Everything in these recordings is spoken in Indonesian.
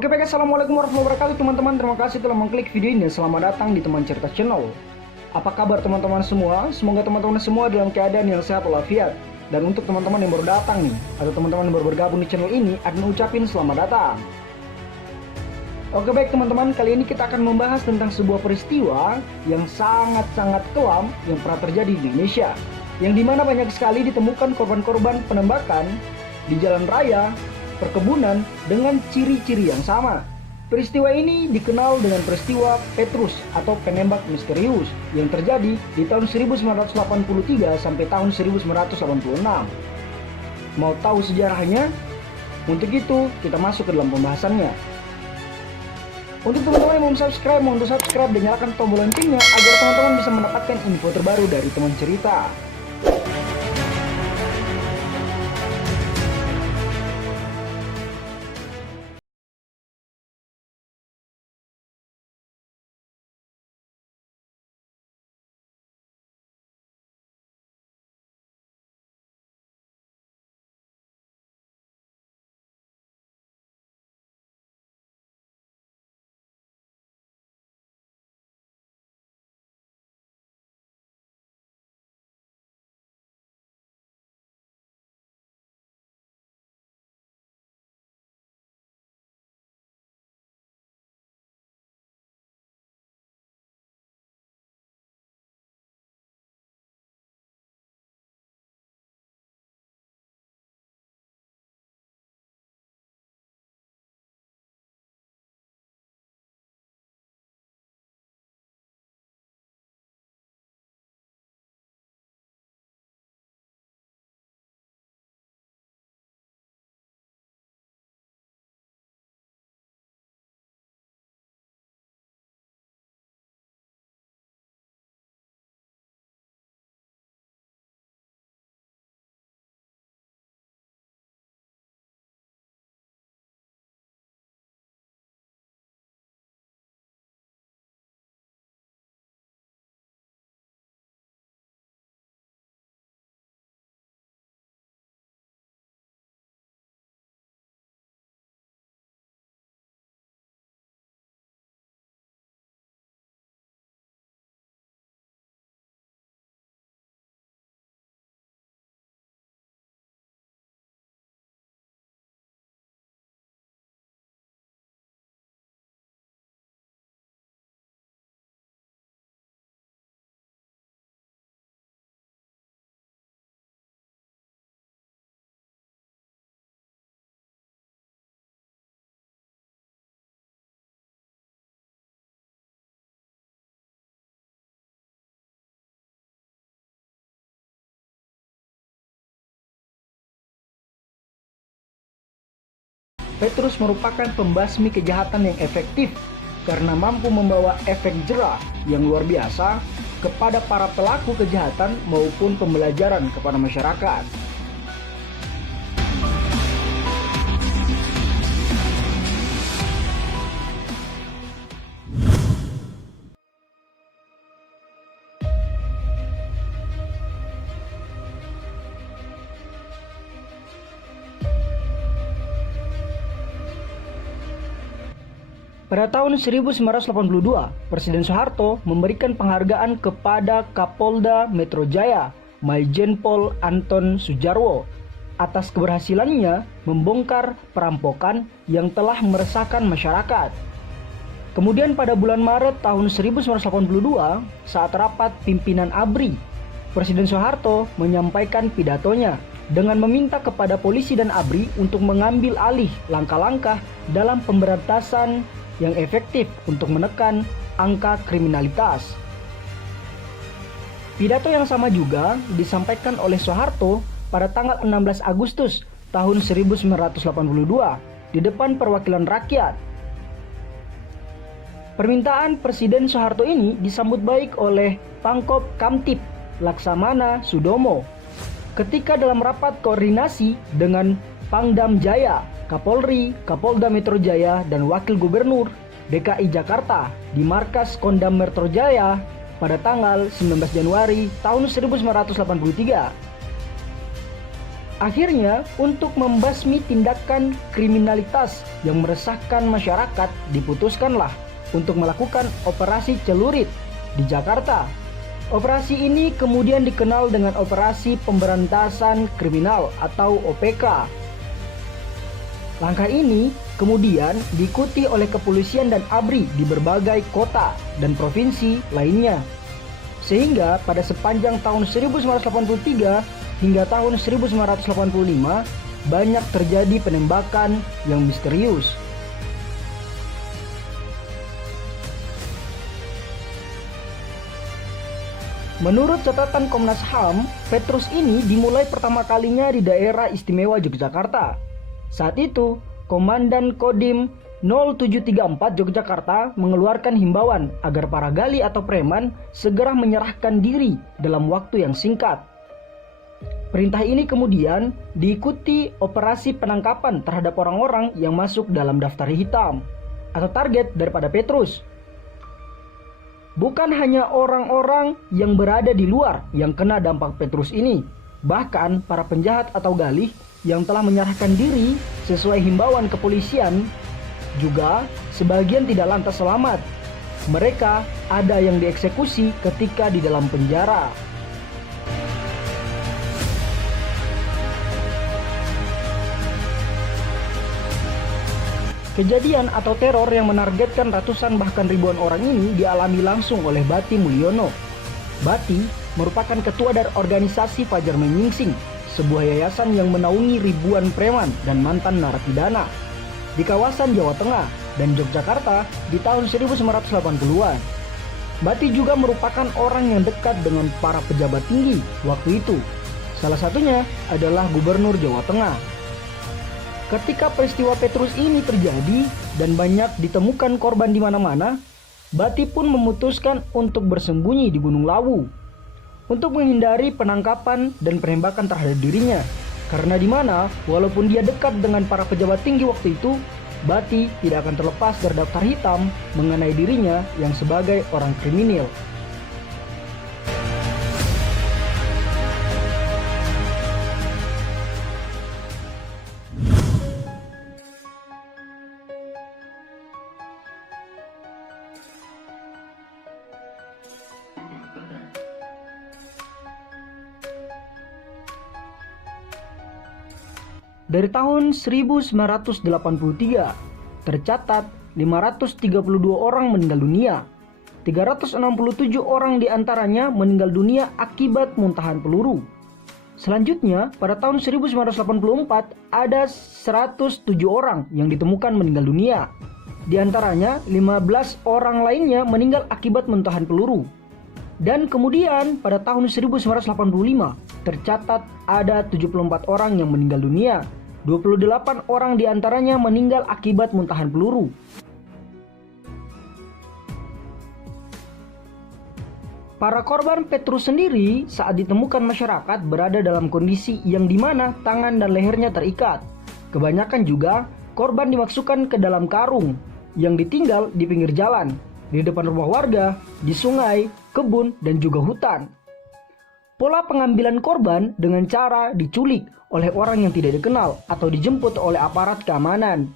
Oke baik, assalamualaikum warahmatullahi wabarakatuh teman-teman. Terima kasih telah mengklik video ini. Selamat datang di Teman Cerita Channel. Apa kabar teman-teman semua? Semoga teman-teman semua dalam keadaan yang sehat walafiat. Dan untuk teman-teman yang baru datang nih, atau teman-teman yang baru bergabung di channel ini, admin ucapin selamat datang. Oke baik teman-teman, kali ini kita akan membahas tentang sebuah peristiwa yang sangat-sangat kelam yang pernah terjadi di Indonesia, yang dimana banyak sekali ditemukan korban-korban penembakan di jalan raya, perkebunan dengan ciri-ciri yang sama. Peristiwa ini dikenal dengan peristiwa Petrus atau penembak misterius yang terjadi di tahun 1983 sampai tahun 1986. Mau tahu sejarahnya? Untuk itu kita masuk ke dalam pembahasannya. Untuk teman-teman yang mau subscribe, mohon untuk subscribe dan nyalakan tombol loncengnya agar teman-teman bisa mendapatkan info terbaru dari Teman Cerita. Petrus merupakan pembasmi kejahatan yang efektif karena mampu membawa efek jerah yang luar biasa kepada para pelaku kejahatan maupun pembelajaran kepada masyarakat. Pada tahun 1982, Presiden Soeharto memberikan penghargaan kepada Kapolda Metro Jaya, Maijen Pol Anton Sudjarwo, atas keberhasilannya membongkar perampokan yang telah meresahkan masyarakat. Kemudian pada bulan Maret tahun 1982, saat rapat pimpinan ABRI, Presiden Soeharto menyampaikan pidatonya dengan meminta kepada polisi dan ABRI untuk mengambil alih langkah-langkah dalam pemberantasan yang efektif untuk menekan angka kriminalitas. Pidato yang sama juga disampaikan oleh Soeharto pada tanggal 16 Agustus tahun 1982 di depan perwakilan rakyat. Permintaan Presiden Soeharto ini disambut baik oleh Pangkop Kamtib Laksamana Sudomo ketika dalam rapat koordinasi dengan Pangdam Jaya, Kapolri, Kapolda Metro Jaya, dan Wakil Gubernur DKI Jakarta di markas Kondam Metro Jaya pada tanggal 19 Januari tahun 1983. Akhirnya, untuk membasmi tindakan kriminalitas yang meresahkan masyarakat, diputuskanlah untuk melakukan operasi celurit di Jakarta. Operasi ini kemudian dikenal dengan Operasi Pemberantasan Kriminal atau OPK. Langkah ini kemudian diikuti oleh kepolisian dan ABRI di berbagai kota dan provinsi lainnya. Sehingga pada sepanjang tahun 1983 hingga tahun 1985 banyak terjadi penembakan yang misterius. Menurut catatan Komnas HAM, Petrus ini dimulai pertama kalinya di daerah istimewa Yogyakarta. Saat itu, Komandan Kodim 0734 Yogyakarta mengeluarkan himbauan agar para gali atau preman segera menyerahkan diri dalam waktu yang singkat. Perintah ini kemudian diikuti operasi penangkapan terhadap orang-orang yang masuk dalam daftar hitam atau target daripada Petrus. Bukan hanya orang-orang yang berada di luar yang kena dampak Petrus ini, bahkan para penjahat atau galih yang telah menyerahkan diri sesuai himbauan kepolisian juga sebagian tidak lantas selamat. Mereka ada yang dieksekusi ketika di dalam penjara. Kejadian atau teror yang menargetkan ratusan bahkan ribuan orang ini dialami langsung oleh Bati Mulyono. Bati merupakan ketua dari organisasi Fajar Menyingsing, sebuah yayasan yang menaungi ribuan preman dan mantan narapidana di kawasan Jawa Tengah dan Yogyakarta di tahun 1980-an. Bati juga merupakan orang yang dekat dengan para pejabat tinggi waktu itu. Salah satunya adalah Gubernur Jawa Tengah. Ketika peristiwa Petrus ini terjadi dan banyak ditemukan korban di mana-mana, Bati pun memutuskan untuk bersembunyi di Gunung Lawu untuk menghindari penangkapan dan penembakan terhadap dirinya. Karena di mana walaupun dia dekat dengan para pejabat tinggi waktu itu, Bati tidak akan terlepas dari daftar hitam mengenai dirinya yang sebagai orang kriminal. Dari tahun 1983, tercatat 532 orang meninggal dunia. 367 orang diantaranya meninggal dunia akibat muntahan peluru. Selanjutnya, pada tahun 1984, ada 107 orang yang ditemukan meninggal dunia. Di antaranya, 15 orang lainnya meninggal akibat muntahan peluru. Dan kemudian pada tahun 1985, tercatat ada 74 orang yang meninggal dunia. 28 orang diantaranya meninggal akibat muntahan peluru. Para korban Petrus sendiri saat ditemukan masyarakat berada dalam kondisi yang dimana tangan dan lehernya terikat. Kebanyakan juga korban dimasukkan ke dalam karung yang ditinggal di pinggir jalan, di depan rumah warga, di sungai, kebun, dan juga hutan. Pola pengambilan korban dengan cara diculik oleh orang yang tidak dikenal atau dijemput oleh aparat keamanan.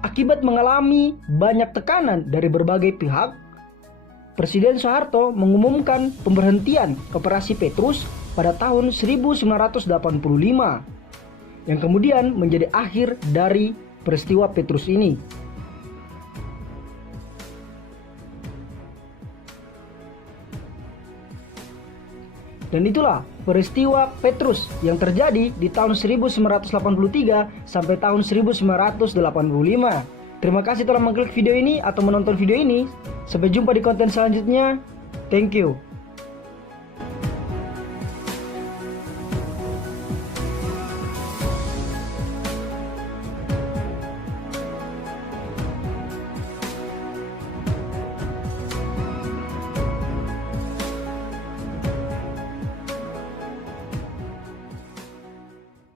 Akibat mengalami banyak tekanan dari berbagai pihak, Presiden Soeharto mengumumkan pemberhentian Operasi Petrus pada tahun 1985, yang kemudian menjadi akhir dari peristiwa Petrus ini. Dan itulah peristiwa Petrus yang terjadi di tahun 1983 sampai tahun 1985. Terima kasih telah mengklik video ini atau menonton video ini. Sampai jumpa di konten selanjutnya. Thank you.